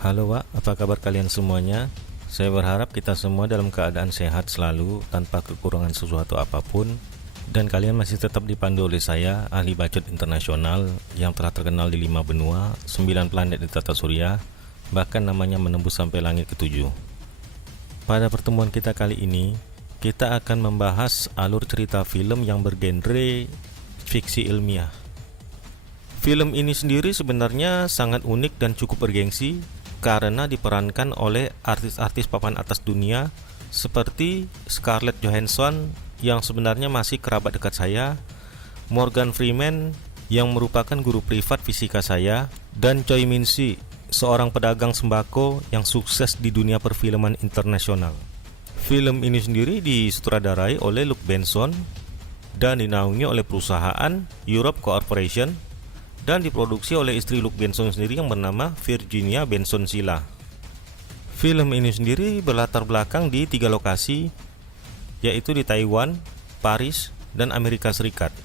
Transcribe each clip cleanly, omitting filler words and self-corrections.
Halo Wak, apa kabar kalian semuanya? Saya berharap kita semua dalam keadaan sehat selalu tanpa kekurangan sesuatu apapun, dan kalian masih tetap dipandu oleh saya, ahli bacot internasional yang telah terkenal di 5 benua, 9 planet di tata surya, bahkan namanya menembus sampai langit ketujuh. Pada pertemuan kita kali ini, kita akan membahas alur cerita film yang bergenre fiksi ilmiah. Film ini sendiri sebenarnya sangat unik dan cukup bergengsi karena diperankan oleh artis-artis papan atas dunia seperti Scarlett Johansson yang sebenarnya masih kerabat dekat saya, Morgan Freeman yang merupakan guru privat fisika saya, dan Choi Min-si, seorang pedagang sembako yang sukses di dunia perfilman internasional. Film ini sendiri disutradarai oleh Luc Besson dan dinaungi oleh perusahaan Europe Corporation dan diproduksi oleh istri Luc Besson sendiri yang bernama Virginia Benson Silla. Film ini sendiri berlatar belakang di 3 lokasi, yaitu di Taiwan, Paris, dan Amerika Serikat.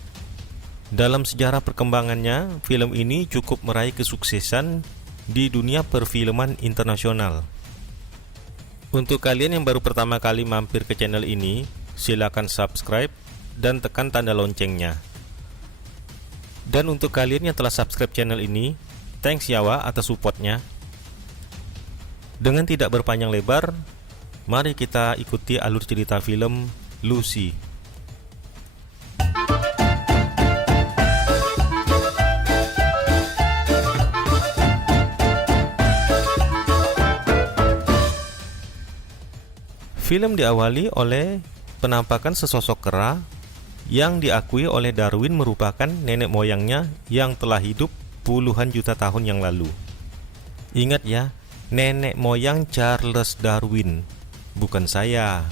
Dalam sejarah perkembangannya, film ini cukup meraih kesuksesan di dunia perfilman internasional. Untuk kalian yang baru pertama kali mampir ke channel ini, silakan subscribe dan tekan tanda loncengnya. Dan untuk kalian yang telah subscribe channel ini, thanks ya Wak atas supportnya. Dengan tidak berpanjang lebar, mari kita ikuti alur cerita film Lucy. Film diawali oleh penampakan sesosok kera yang diakui oleh Darwin merupakan nenek moyangnya yang telah hidup puluhan juta tahun yang lalu. Ingat ya, nenek moyang Charles Darwin, bukan saya.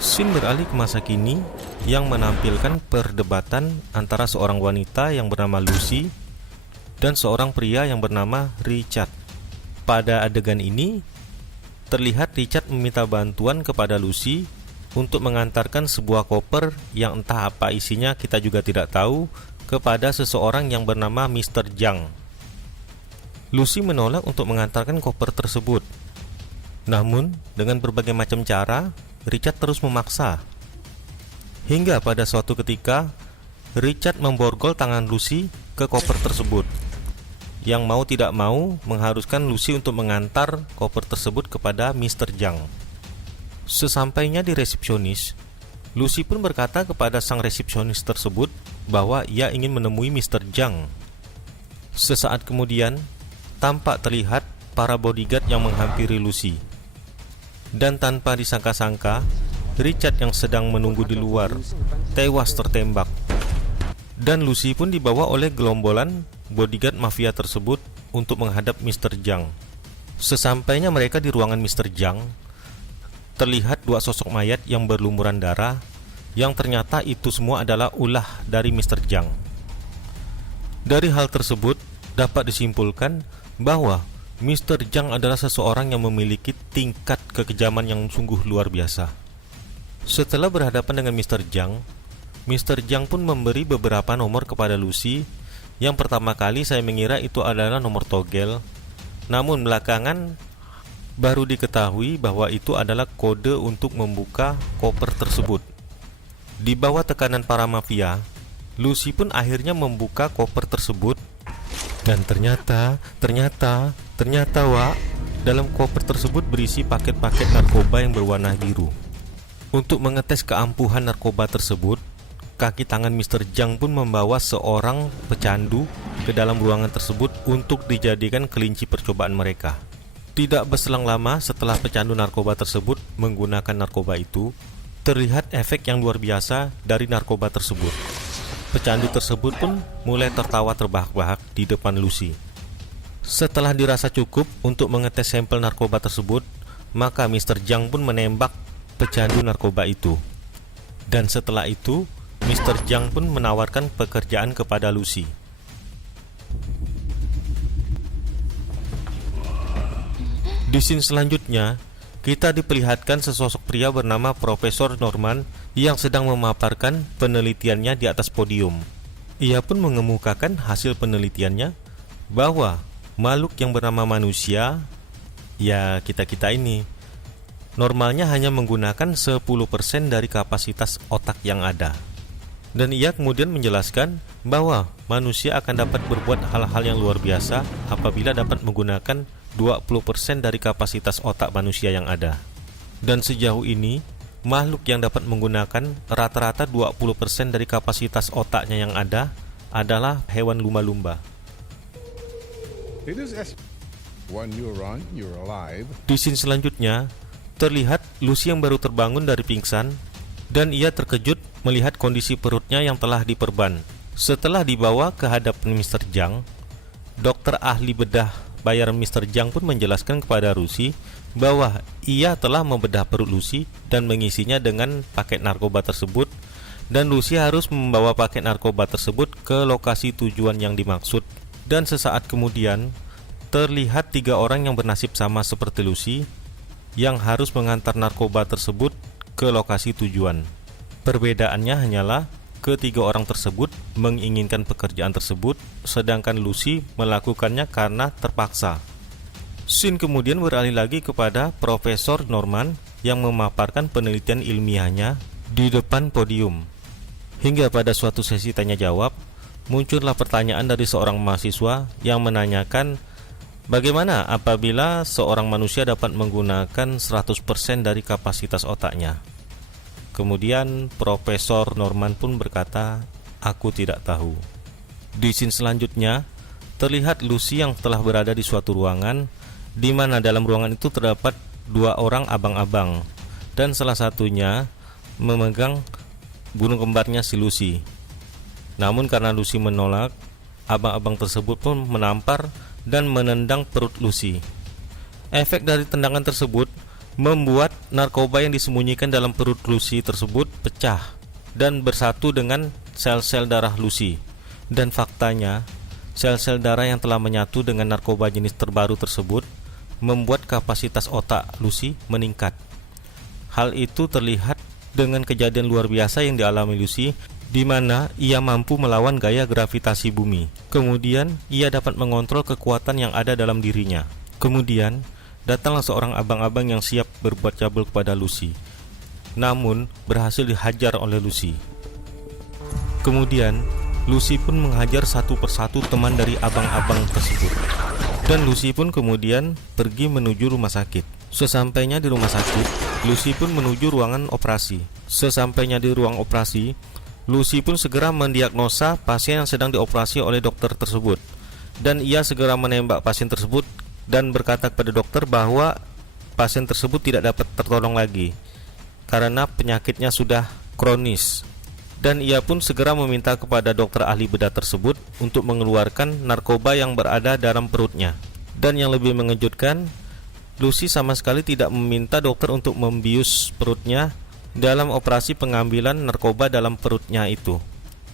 Scene beralih ke masa kini yang menampilkan perdebatan antara seorang wanita yang bernama Lucy dan seorang pria yang bernama Richard. Pada adegan ini, terlihat Richard meminta bantuan kepada Lucy untuk mengantarkan sebuah koper yang entah apa isinya kita juga tidak tahu kepada seseorang yang bernama Mr. Zhang. Lucy menolak untuk mengantarkan koper tersebut. Namun, dengan berbagai macam cara, Richard terus memaksa. Hingga pada suatu ketika, Richard memborgol tangan Lucy ke koper tersebut, yang mau tidak mau mengharuskan Lucy untuk mengantar koper tersebut kepada Mr. Zhang. Sesampainya di resepsionis, Lucy pun berkata kepada sang resepsionis tersebut bahwa ia ingin menemui Mr. Zhang. Sesaat kemudian, tampak terlihat para bodyguard yang menghampiri Lucy. Dan tanpa disangka-sangka, Richard yang sedang menunggu di luar tewas tertembak. Dan Lucy pun dibawa oleh gelombolan bodyguard mafia tersebut untuk menghadap Mr. Zhang. Sesampainya mereka di ruangan Mr. Zhang, terlihat 2 sosok mayat yang berlumuran darah, yang ternyata itu semua adalah ulah dari Mr. Zhang. Dari hal tersebut dapat disimpulkan bahwa Mr. Zhang adalah seseorang yang memiliki tingkat kekejaman yang sungguh luar biasa. Setelah berhadapan dengan Mr. Zhang pun memberi beberapa nomor kepada Lucy. Yang pertama kali saya mengira itu adalah nomor togel, namun belakangan baru diketahui bahwa itu adalah kode untuk membuka koper tersebut. Di bawah tekanan para mafia, Lucy pun akhirnya membuka koper tersebut. Dan ternyata Wak, dalam koper tersebut berisi paket-paket narkoba yang berwarna biru. Untuk mengetes keampuhan narkoba tersebut, kaki tangan Mr. Zhang pun membawa seorang pecandu ke dalam ruangan tersebut untuk dijadikan kelinci percobaan mereka. Tidak berselang lama setelah pecandu narkoba tersebut menggunakan narkoba itu, terlihat efek yang luar biasa dari narkoba tersebut. Pecandu tersebut pun mulai tertawa terbahak-bahak di depan Lucy. Setelah dirasa cukup untuk mengetes sampel narkoba tersebut, maka Mr. Zhang pun menembak pecandu narkoba itu. Dan setelah itu, Mr. Zhang pun menawarkan pekerjaan kepada Lucy. Di scene selanjutnya, kita diperlihatkan sesosok pria bernama Profesor Norman yang sedang memaparkan penelitiannya di atas podium. Ia pun mengemukakan hasil penelitiannya bahwa makhluk yang bernama manusia, ya kita-kita ini, normalnya hanya menggunakan 10% dari kapasitas otak yang ada. Dan ia kemudian menjelaskan bahwa manusia akan dapat berbuat hal-hal yang luar biasa apabila dapat menggunakan 20% dari kapasitas otak manusia yang ada. Dan sejauh ini, makhluk yang dapat menggunakan rata-rata 20% dari kapasitas otaknya yang ada adalah hewan lumba-lumba. Di scene selanjutnya, terlihat Lucy yang baru terbangun dari pingsan, dan ia terkejut melihat kondisi perutnya yang telah diperban. Setelah dibawa ke hadapan Mr. Zhang, dokter ahli bedah bayaran Mr. Zhang pun menjelaskan kepada Lucy bahwa ia telah membedah perut Lucy dan mengisinya dengan paket narkoba tersebut, dan Lucy harus membawa paket narkoba tersebut ke lokasi tujuan yang dimaksud. Dan sesaat kemudian terlihat 3 orang yang bernasib sama seperti Lucy yang harus mengantar narkoba tersebut ke lokasi tujuan. Perbedaannya hanyalah ketiga orang tersebut menginginkan pekerjaan tersebut, sedangkan Lucy melakukannya karena terpaksa. Scene kemudian beralih lagi kepada Profesor Norman yang memaparkan penelitian ilmiahnya di depan podium. Hingga pada suatu sesi tanya jawab, muncullah pertanyaan dari seorang mahasiswa yang menanyakan bagaimana apabila seorang manusia dapat menggunakan 100% dari kapasitas otaknya. Kemudian Profesor Norman pun berkata, "Aku tidak tahu." Di scene selanjutnya, terlihat Lucy yang telah berada di suatu ruangan, di mana dalam ruangan itu terdapat 2 orang abang-abang, dan salah satunya memegang burung kembarnya si Lucy. Namun karena Lucy menolak, abang-abang tersebut pun menampar dan menendang perut Lucy. Efek dari tendangan tersebut membuat narkoba yang disembunyikan dalam perut Lucy tersebut pecah dan bersatu dengan sel-sel darah Lucy. Dan faktanya, sel-sel darah yang telah menyatu dengan narkoba jenis terbaru tersebut membuat kapasitas otak Lucy meningkat. Hal itu terlihat dengan kejadian luar biasa yang dialami Lucy, di mana ia mampu melawan gaya gravitasi bumi. Kemudian ia dapat mengontrol kekuatan yang ada dalam dirinya. Kemudian datanglah seorang abang-abang yang siap berbuat cabul kepada Lucy, namun berhasil dihajar oleh Lucy. Kemudian Lucy pun menghajar satu persatu teman dari abang-abang tersebut, dan Lucy pun kemudian pergi menuju rumah sakit. Sesampainya di rumah sakit, Lucy pun menuju ruangan operasi. Sesampainya di ruang operasi, Lucy pun segera mendiagnosa pasien yang sedang dioperasi oleh dokter tersebut, dan ia segera menembak pasien tersebut dan berkata kepada dokter bahwa pasien tersebut tidak dapat tertolong lagi karena penyakitnya sudah kronis. Dan ia pun segera meminta kepada dokter ahli bedah tersebut untuk mengeluarkan narkoba yang berada dalam perutnya. Dan yang lebih mengejutkan, Lucy sama sekali tidak meminta dokter untuk membius perutnya dalam operasi pengambilan narkoba dalam perutnya itu.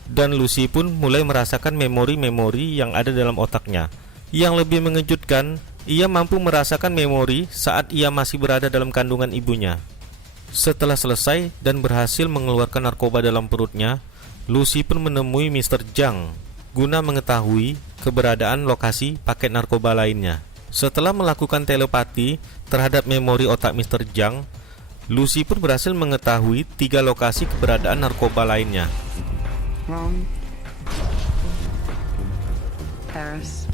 Dan Lucy pun mulai merasakan memori-memori yang ada dalam otaknya. Yang lebih mengejutkan, ia mampu merasakan memori saat ia masih berada dalam kandungan ibunya. Setelah selesai dan berhasil mengeluarkan narkoba dalam perutnya, Lucy pun menemui Mr. Zhang guna mengetahui keberadaan lokasi paket narkoba lainnya. Setelah melakukan telepati terhadap memori otak Mr. Zhang, Lucy pun berhasil mengetahui 3 lokasi keberadaan narkoba lainnya. Rome, Paris.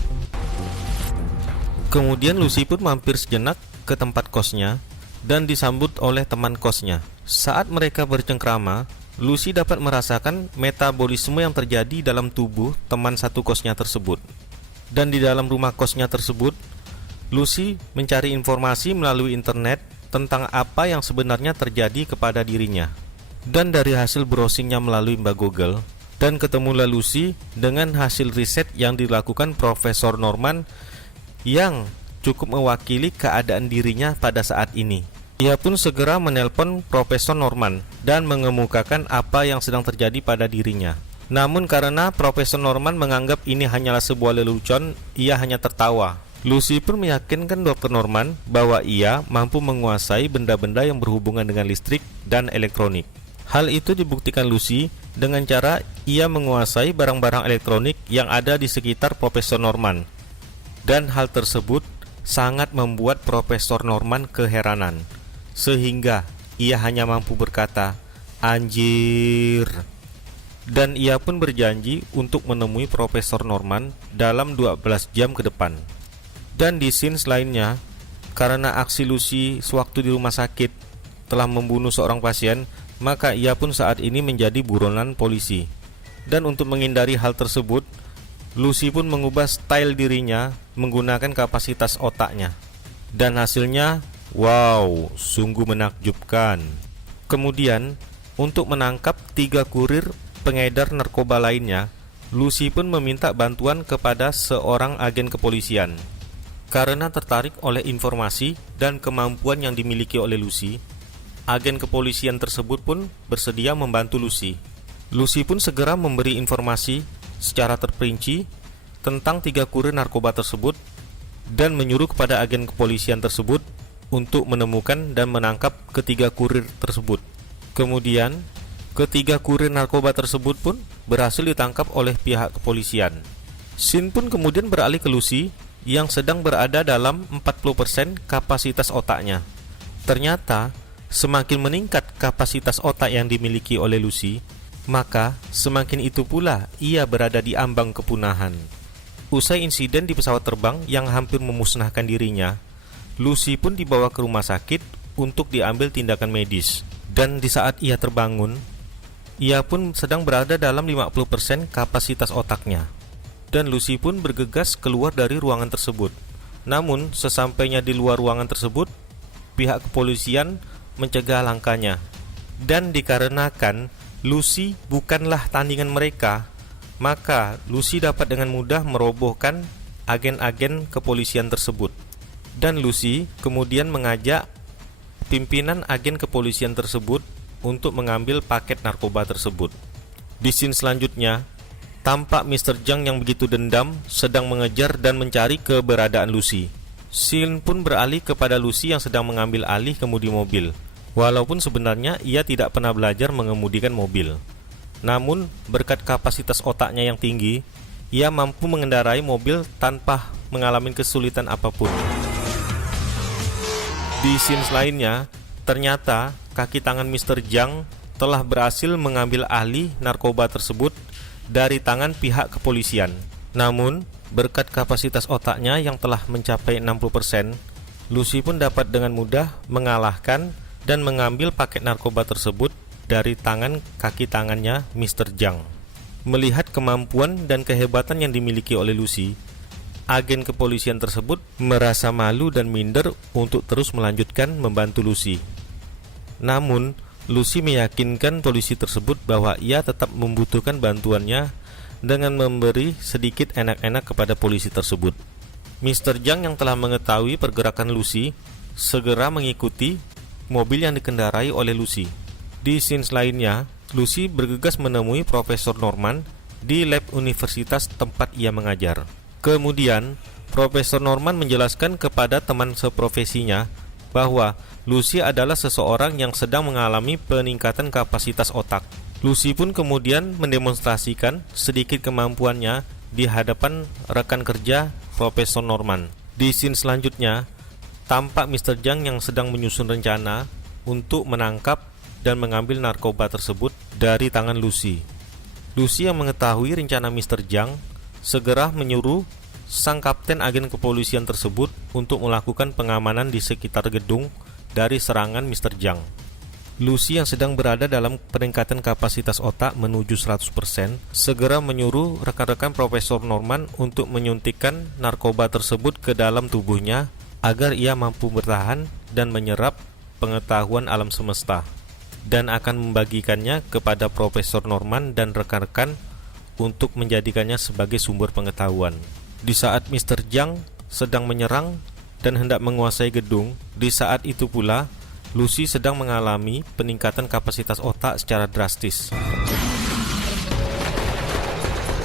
Kemudian Lucy pun mampir sejenak ke tempat kosnya dan disambut oleh teman kosnya. Saat mereka bercengkrama, Lucy dapat merasakan metabolisme yang terjadi dalam tubuh teman satu kosnya tersebut. Dan di dalam rumah kosnya tersebut, Lucy mencari informasi melalui internet tentang apa yang sebenarnya terjadi kepada dirinya. Dan dari hasil browsingnya melalui Mbak Google, dan ketemulah Lucy dengan hasil riset yang dilakukan Profesor Norman yang cukup mewakili keadaan dirinya pada saat ini. Ia pun segera menelpon Profesor Norman dan mengemukakan apa yang sedang terjadi pada dirinya. Namun karena Profesor Norman menganggap ini hanyalah sebuah lelucon, ia hanya tertawa. Lucy pun meyakinkan Dr. Norman bahwa ia mampu menguasai benda-benda yang berhubungan dengan listrik dan elektronik. Hal itu dibuktikan Lucy dengan cara ia menguasai barang-barang elektronik yang ada di sekitar Profesor Norman. Dan hal tersebut sangat membuat Profesor Norman keheranan, sehingga ia hanya mampu berkata, "Anjir." Dan ia pun berjanji untuk menemui Profesor Norman dalam 12 jam ke depan. Dan di scenes lainnya, karena aksi Lucy sewaktu di rumah sakit telah membunuh seorang pasien, maka ia pun saat ini menjadi buronan polisi. Dan untuk menghindari hal tersebut, Lucy pun mengubah style dirinya menggunakan kapasitas otaknya. Dan hasilnya, wow, sungguh menakjubkan. Kemudian, untuk menangkap 3 kurir pengedar narkoba lainnya, Lucy pun meminta bantuan kepada seorang agen kepolisian. Karena tertarik oleh informasi dan kemampuan yang dimiliki oleh Lucy, agen kepolisian tersebut pun bersedia membantu Lucy. Lucy pun segera memberi informasi secara terperinci tentang 3 kurir narkoba tersebut dan menyuruh kepada agen kepolisian tersebut untuk menemukan dan menangkap ketiga kurir tersebut. Kemudian, ketiga kurir narkoba tersebut pun berhasil ditangkap oleh pihak kepolisian. Scene pun kemudian beralih ke Lucy yang sedang berada dalam 40% kapasitas otaknya. Ternyata, semakin meningkat kapasitas otak yang dimiliki oleh Lucy, maka semakin itu pula ia berada di ambang kepunahan. Usai insiden di pesawat terbang yang hampir memusnahkan dirinya, Lucy pun dibawa ke rumah sakit untuk diambil tindakan medis. Dan di saat ia terbangun, ia pun sedang berada dalam 50% kapasitas otaknya. Dan Lucy pun bergegas keluar dari ruangan tersebut. Namun, sesampainya di luar ruangan tersebut, pihak kepolisian mencegah langkahnya. Dan dikarenakan Lucy bukanlah tandingan mereka, maka Lucy dapat dengan mudah merobohkan agen-agen kepolisian tersebut. Dan Lucy kemudian mengajak pimpinan agen kepolisian tersebut untuk mengambil paket narkoba tersebut. Di scene selanjutnya, tampak Mr. Zhang yang begitu dendam sedang mengejar dan mencari keberadaan Lucy. Scene pun beralih kepada Lucy yang sedang mengambil alih kemudi mobil. Walaupun sebenarnya ia tidak pernah belajar mengemudikan mobil. Namun, berkat kapasitas otaknya yang tinggi, ia mampu mengendarai mobil tanpa mengalami kesulitan apapun. Di scene lainnya, ternyata kaki tangan Mr. Zhang telah berhasil mengambil alih narkoba tersebut dari tangan pihak kepolisian. Namun, berkat kapasitas otaknya yang telah mencapai 60%, Lucy pun dapat dengan mudah mengalahkan dan mengambil paket narkoba tersebut dari tangan kaki tangannya Mr. Zhang. Melihat kemampuan dan kehebatan yang dimiliki oleh Lucy, agen kepolisian tersebut merasa malu dan minder untuk terus melanjutkan membantu Lucy. Namun, Lucy meyakinkan polisi tersebut bahwa ia tetap membutuhkan bantuannya dengan memberi sedikit enak-enak kepada polisi tersebut. Mr. Zhang yang telah mengetahui pergerakan Lucy segera mengikuti mobil yang dikendarai oleh Lucy. Di scene lainnya, Lucy bergegas menemui Profesor Norman di lab universitas tempat ia mengajar. Kemudian, Profesor Norman menjelaskan kepada teman seprofesinya bahwa Lucy adalah seseorang yang sedang mengalami peningkatan kapasitas otak. Lucy pun kemudian mendemonstrasikan sedikit kemampuannya di hadapan rekan kerja Profesor Norman. Di scene selanjutnya, tampak Mr. Zhang yang sedang menyusun rencana untuk menangkap dan mengambil narkoba tersebut dari tangan Lucy. Lucy yang mengetahui rencana Mr. Zhang segera menyuruh sang kapten agen kepolisian tersebut untuk melakukan pengamanan di sekitar gedung dari serangan Mr. Zhang. Lucy yang sedang berada dalam peningkatan kapasitas otak menuju 100% segera menyuruh rekan-rekan Profesor Norman untuk menyuntikkan narkoba tersebut ke dalam tubuhnya agar ia mampu bertahan dan menyerap pengetahuan alam semesta, dan akan membagikannya kepada Profesor Norman dan rekan-rekan untuk menjadikannya sebagai sumber pengetahuan. Di saat Mr. Zhang sedang menyerang dan hendak menguasai gedung, di saat itu pula Lucy sedang mengalami peningkatan kapasitas otak secara drastis.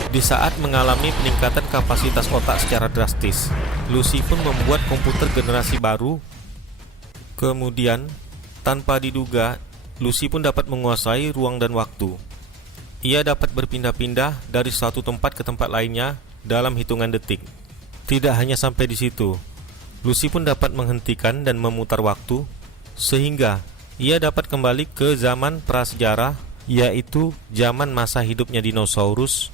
Di saat mengalami peningkatan kapasitas otak secara drastis, Lucy pun membuat komputer generasi baru. Kemudian, tanpa diduga, Lucy pun dapat menguasai ruang dan waktu. Ia dapat berpindah-pindah dari suatu tempat ke tempat lainnya dalam hitungan detik. Tidak hanya sampai di situ, Lucy pun dapat menghentikan dan memutar waktu, sehingga ia dapat kembali ke zaman prasejarah, yaitu zaman masa hidupnya dinosaurus,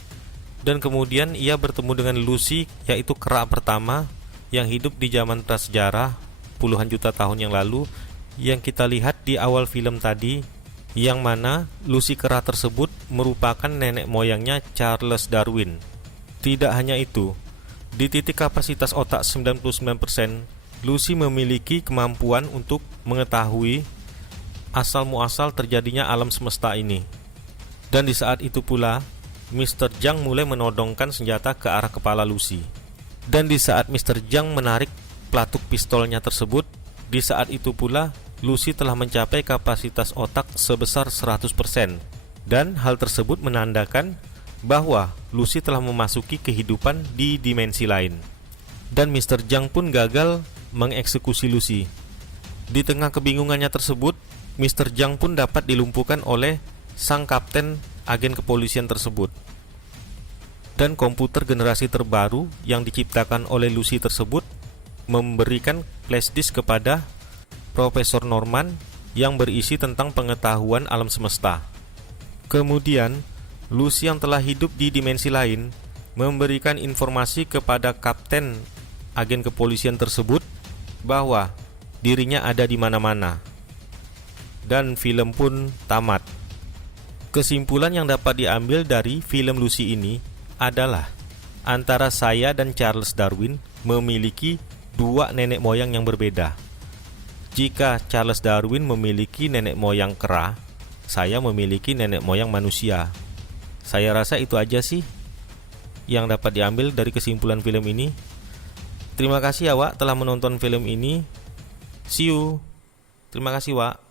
dan kemudian ia bertemu dengan Lucy, yaitu kera pertama yang hidup di zaman prasejarah puluhan juta tahun yang lalu, yang kita lihat di awal film tadi, yang mana Lucy kera tersebut merupakan nenek moyangnya Charles Darwin. Tidak hanya itu, di titik kapasitas otak 99%, Lucy memiliki kemampuan untuk mengetahui asal-muasal terjadinya alam semesta ini. Dan di saat itu pula, Mr. Zhang mulai menodongkan senjata ke arah kepala Lucy. Dan di saat Mr. Zhang menarik pelatuk pistolnya tersebut, di saat itu pula Lucy telah mencapai kapasitas otak sebesar 100%. Dan hal tersebut menandakan bahwa Lucy telah memasuki kehidupan di dimensi lain. Dan Mr. Zhang pun gagal mengeksekusi Lucy. Di tengah kebingungannya tersebut, Mr. Zhang pun dapat dilumpuhkan oleh sang kapten agen kepolisian tersebut. Dan komputer generasi terbaru yang diciptakan oleh Lucy tersebut memberikan flash disk kepada Profesor Norman yang berisi tentang pengetahuan alam semesta. Kemudian Lucy yang telah hidup di dimensi lain memberikan informasi kepada kapten agen kepolisian tersebut bahwa dirinya ada di mana-mana. Dan film pun tamat. Kesimpulan yang dapat diambil dari film Lucy ini adalah antara saya dan Charles Darwin memiliki dua nenek moyang yang berbeda. Jika Charles Darwin memiliki nenek moyang kera, saya memiliki nenek moyang manusia. Saya rasa itu aja sih yang dapat diambil dari kesimpulan film ini. Terima kasih ya Wak telah menonton film ini. See you. Terima kasih Wak.